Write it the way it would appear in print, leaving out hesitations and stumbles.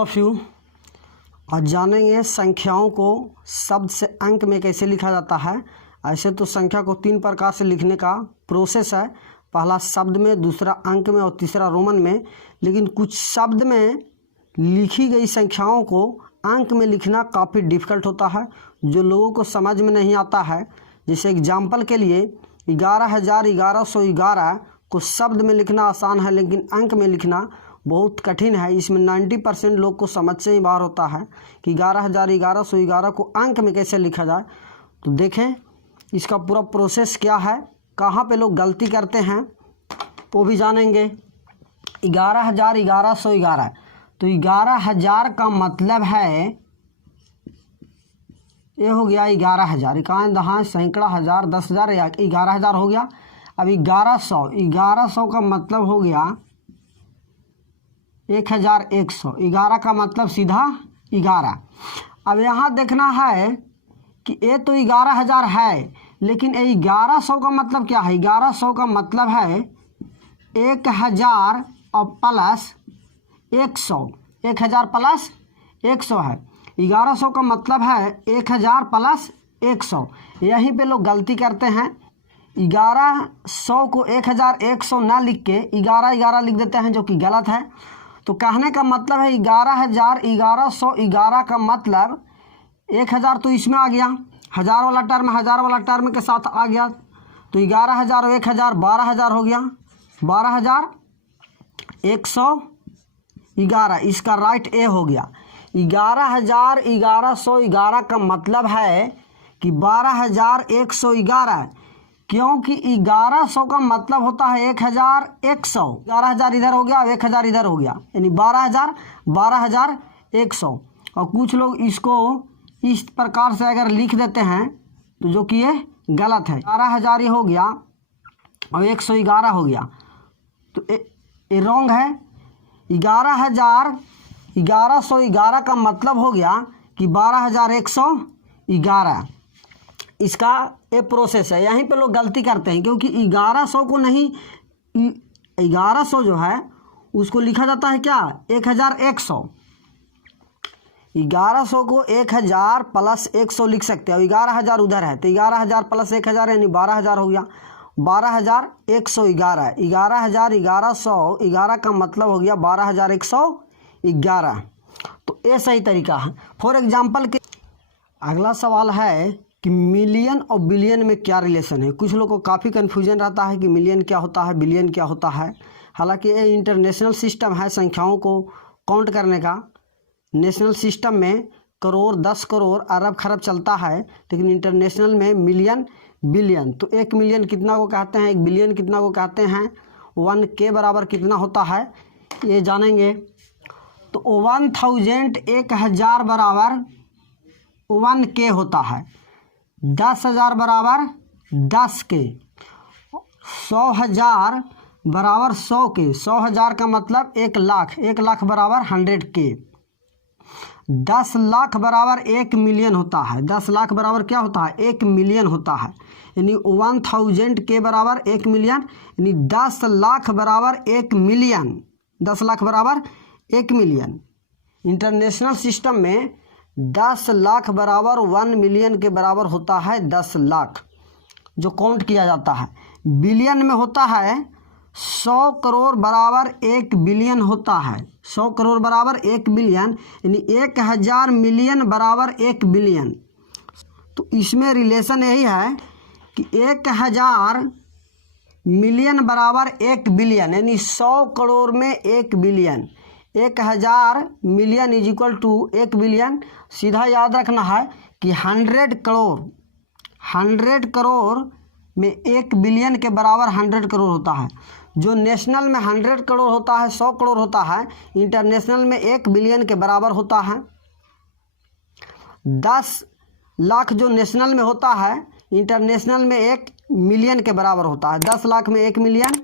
All of you. आज जानेंगे संख्याओं को शब्द से अंक में कैसे लिखा जाता है। ऐसे तो संख्या को 3 प्रकार से लिखने का प्रोसेस है, पहला शब्द में, दूसरा अंक में और तीसरा रोमन में। लेकिन कुछ शब्द में लिखी गई संख्याओं को अंक में लिखना काफ़ी डिफ़िकल्ट होता है, जो लोगों को समझ में नहीं आता है। जैसे एग्जाम्पल के लिए 11,1111 को शब्द में लिखना आसान है, लेकिन अंक में लिखना बहुत कठिन है। इसमें 90% लोग को समझ से ही बाहर होता है कि 11,1111 को अंक में कैसे लिखा जाए। तो देखें इसका पूरा प्रोसेस क्या है, कहाँ पे लोग गलती करते हैं वो भी जानेंगे। 11,1111 तो 11,000 का मतलब है, ये हो गया 11,000, इक्यावन दहाई सैकड़ा हज़ार 10,000 या 11,000 हो गया। अब 1100 का मतलब हो गया 1,100। 11 का मतलब सीधा 11। अब यहाँ देखना है कि ये तो 11,000 है, लेकिन 1100 का मतलब क्या है। 1100 का मतलब है 1,000 और प्लस 100, 1,000 प्लस 100 है। 1100 का मतलब है 1,000 प्लस 100। यहीं पे लोग गलती करते हैं, 1100 को 1,100 ना लिख के 11,11 लिख देते हैं, जो कि गलत है। तो कहने का मतलब है 11,1111 का मतलब 1,000 तो इसमें आ गया, हज़ार वाला टर्म के साथ आ गया। तो 11,000 और 1,000 12,000 हो गया, 12,111। इसका राइट ए हो गया। 11,1111 का मतलब है कि 12,111, क्योंकि 1100 का मतलब होता है 1,100। 11,000 इधर हो गया, 1,000 इधर हो गया, यानी 12,100। और कुछ लोग इसको इस प्रकार से अगर लिख देते हैं तो जो कि ये गलत है। 11,000 ये हो गया और 111 हो गया, तो ये रॉन्ग है। 11,1111 का मतलब हो गया कि 12,111। इसका ये प्रोसेस है। यहीं पे लोग गलती करते हैं, क्योंकि 1100 को नहीं, 1100 जो है उसको लिखा जाता है क्या, 1,100। 1100 को 1,000 प्लस 100 लिख सकते हैं। 11,000 उधर है, तो 11,000 प्लस 1,000 यानी 12,000 हो गया, 12,111। 11,1111 का मतलब हो गया 12,111। तो ये सही तरीका है। फॉर एग्जाम्पल के अगला सवाल है कि मिलियन और बिलियन में क्या रिलेशन है। कुछ लोगों को काफ़ी कन्फ्यूजन रहता है कि मिलियन क्या होता है, बिलियन क्या होता है। हालांकि ये इंटरनेशनल सिस्टम है संख्याओं को काउंट करने का। नेशनल सिस्टम में करोड़, 10 करोड़, अरब, खरब चलता है, लेकिन इंटरनेशनल में मिलियन, बिलियन। तो 1 मिलियन कितना को कहते हैं, 1 बिलियन कितना को कहते हैं, 1 के बराबर कितना होता है, ये जानेंगे। तो 1,000 1,000 बराबर 1 के होता है, 10,000 बराबर 10 के, 100,000 बराबर 100 के, 100,000 का मतलब 1 लाख, 1 लाख बराबर 100 के, 10 लाख बराबर 1 मिलियन होता है। 10 लाख बराबर क्या होता है, 1 मिलियन होता है। यानी 1,000 के बराबर 1 मिलियन, यानी 10 लाख बराबर 1 मिलियन, 10 लाख बराबर 1 मिलियन। इंटरनेशनल सिस्टम में 10 लाख बराबर 1 मिलियन के बराबर होता है 10 लाख, जो काउंट किया जाता है। बिलियन में होता है 100 करोड़ बराबर 1 बिलियन होता है, 100 करोड़ बराबर 1 बिलियन, यानी 1,000 मिलियन बराबर 1 बिलियन। तो इसमें रिलेशन यही है कि 1,000 मिलियन बराबर 1 बिलियन, यानी 100 करोड़ में 1 billion. 1,000 million is equal to 1 billion. सीधा याद रखना है कि 100 करोड़ में 1 बिलियन के बराबर 100 करोड़ होता है। जो नेशनल में 100 करोड़ होता है, 100 करोड़ होता है, इंटरनेशनल में 1 बिलियन के बराबर होता है। 10 लाख जो नेशनल में होता है, इंटरनेशनल में 1 मिलियन के बराबर होता है। 10 लाख में 1 मिलियन,